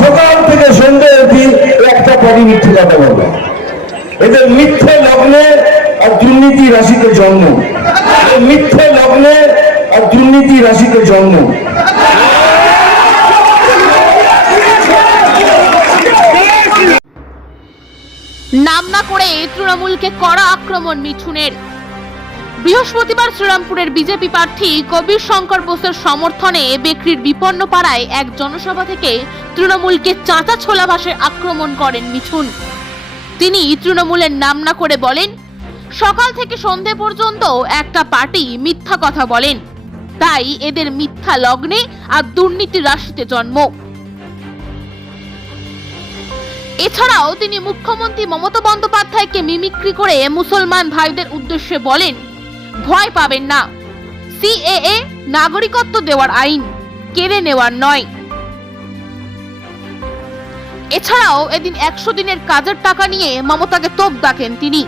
সকাল থেকে সন্ধ্যে একটা এদের মিথ্যে লগ্নে আর দুর্নীতি রাশিতে জন্ম। মিথ্যে লগ্নে আর দুর্নীতি রাশিতে জন্ম। নাম না করে তৃণমূলকে কড়া আক্রমণ মিঠুনের। বৃহস্পতিবার শ্রীরামপুরের বিজেপি প্রার্থী কবির শঙ্কর বোসের সমর্থনে বেকরির বিপন্ন পাড়ায় এক জনসভা থেকে তৃণমূলকে চাঁচা ছোলা ভাষে আক্রমণ করেন মিঠুন। তিনি তৃণমূলের নাম না করে বলেন, সকাল থেকে সন্ধে পর্যন্ত একটা পার্টি মিথ্যা কথা বলেন। তাই এদের মিথ্যা লগ্নে আর দুর্নীতি রাশিতে জন্ম। এছাড়াও তিনি মুখ্যমন্ত্রী মমতা বন্দ্যোপাধ্যায়কে মিমিক্রি করে মুসলমান ভাইদের উদ্দেশ্যে বলেন ভয় পাবেন না। সিএএ নাগরিকত্ব দেওয়ার আইন কেড়ে নেওয়ার নয়। এছাড়াও এদিন একশো দিনের কাজের টাকা নিয়ে মমতাকে তোপ ডাকেন তিনি।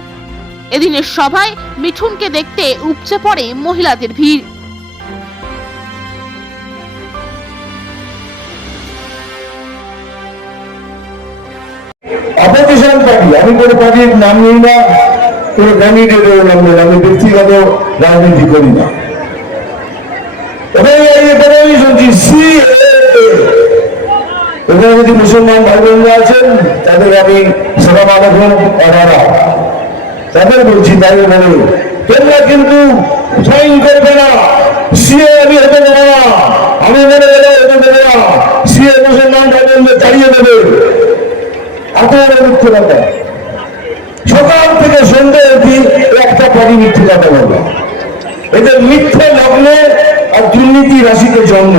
এদিনের সভায় মিঠুনকে দেখতে উপচে পড়ে মহিলাদের ভিড়। অপোজিশন পার্টি আমি কোনো পার্টির নাম নিই না। কোনো নিই না আমি ব্যক্তিগত রাজনীতি করি না। এখানে যদি মুসলমান ভাই বোনরা আছেন, তাদের আমি সালাম আলাইকুম আদারা তাদের বলছি তাই বলে, তোমরা কিন্তু সাইন করবে না। সিএ আমি হতে দেবো না। আমি মনে গেলে হতে দেবো না। সিএ মুসলমান ভাই বোনদের তাড়িয়ে দেবে। এত মিথ্যে কথা সকাল থেকে সন্ধ্যে অবধি একটা পরই মিথ্যে কথা বলবে এদের মিথ্যে লগ্নে আর দুর্নীতি রাশিতে জন্ম।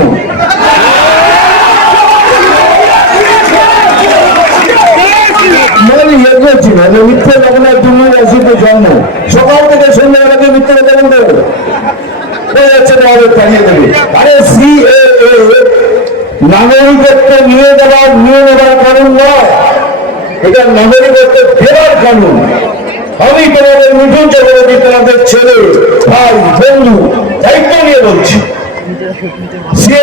মানে ইয়ে করছি না যে মিথ্যে রাশিতে জন্ম। থেকে মিথ্যে আরে সি নাগরিকত্ব নিয়ে দেওয়ার নিয়ে নেওয়ার কারণ নয়। এটা নাগরিকত্ব ফেরার কানুন আমি তোমাদের মিঠুন চক্রবর্তী, তোমাদের ছেলে, ভাই, বন্ধু, দায়িত্ব নিয়ে বলছি। সে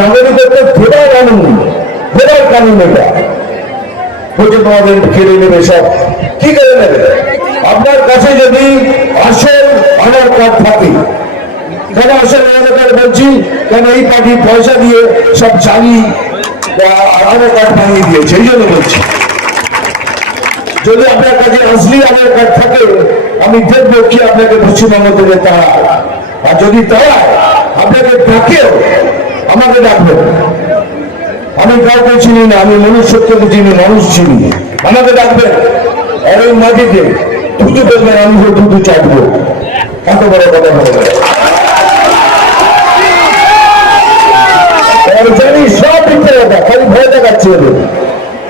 নাগরিকত্ব দেওয়ার কানুন দেওয়ার কানুন এটা। বলছে, তোমাদের কেড়ে নেবে সব। কি করে নেবে? আপনার কাছে যদি আসল আধার কার্ড থাকে কেন আসল আধার কার্ড বলছি, কেন এই পার্টি পয়সা দিয়ে সব চালি আধার কার্ড বানিয়ে দিয়েছে, এই জন্য বলছি। যদি আপনার কাছে আসলি আধার কার্ড থাকে, আমি দেখব কি আপনাকে পশ্চিমবঙ্গ থেকে তারা। আর যদি তারা আপনাকে ডাকেও আমাকে ডাকবে। আমি কাউকে চিনি না, আমি মনুষ্যত্বকে চিনি, মানুষ চিনি। আমাকে ডাকবে। আর ওই মাটিতে থুতু দেখবেন আমি থুতু চাটবো। এত বড় কথা বলবেন আমি জানি সব কথা, খালি ভয় দেখাচ্ছে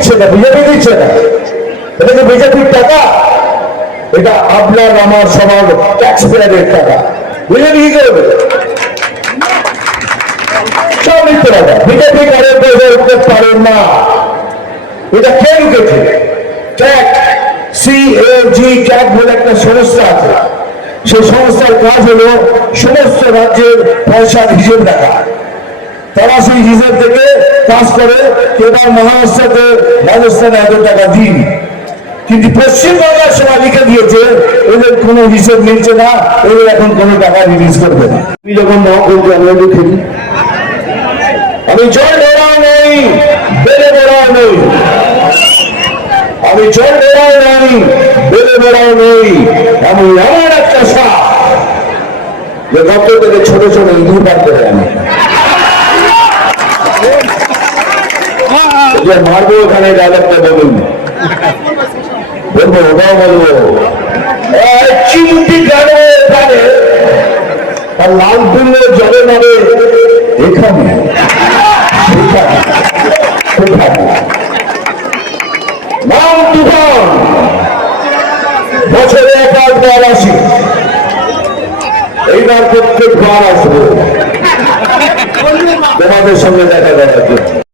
দিচ্ছে না, বিজেপি দিচ্ছে না। এটা কি বিজেপির টাকা? এটা আপনার, আমার সমাজ ট্যাক্স পেয়ারের টাকা। বিজেপি কি করবে? বলে একটা আছে। সেই সংস্থার কাজ হলো সমস্ত রাজ্যের পয়সার হিসেব রাখা। তারা সেই হিসেব থেকে কাজ করে এবার মহারাষ্ট্রতে রাজস্থানে এত টাকা দিন। কিন্তু পশ্চিমবাংলার সবাই লিখে দিয়েছে ওদের কোনো হিসেব মিলছে না ওদের এখন কোনো টাকা রিলিজ করবে না। আমি যখন মহাকর্মী আমরা লিখে আমি জল ধরাও নেই বেড়ে বেড়াও নেই। আমি জল ধরাও নেই বেড়ে বেড়াও নেই। আমি এমন একটা সাপ। যে গত থেকে ছোট ছোট ইঁদুর পার করে আমি যে মারবো ওখানে ডায়লগটা বলুন। বলব, ওটাও বলব। চিমটি গাড়ো এখানে আর লাল ফুলের জলে এখানে। নাম তুফান। বছরে এক আধবার আসি। এইবার প্রত্যেকবার আসব। তোমাদের সঙ্গে দেখা জন্য।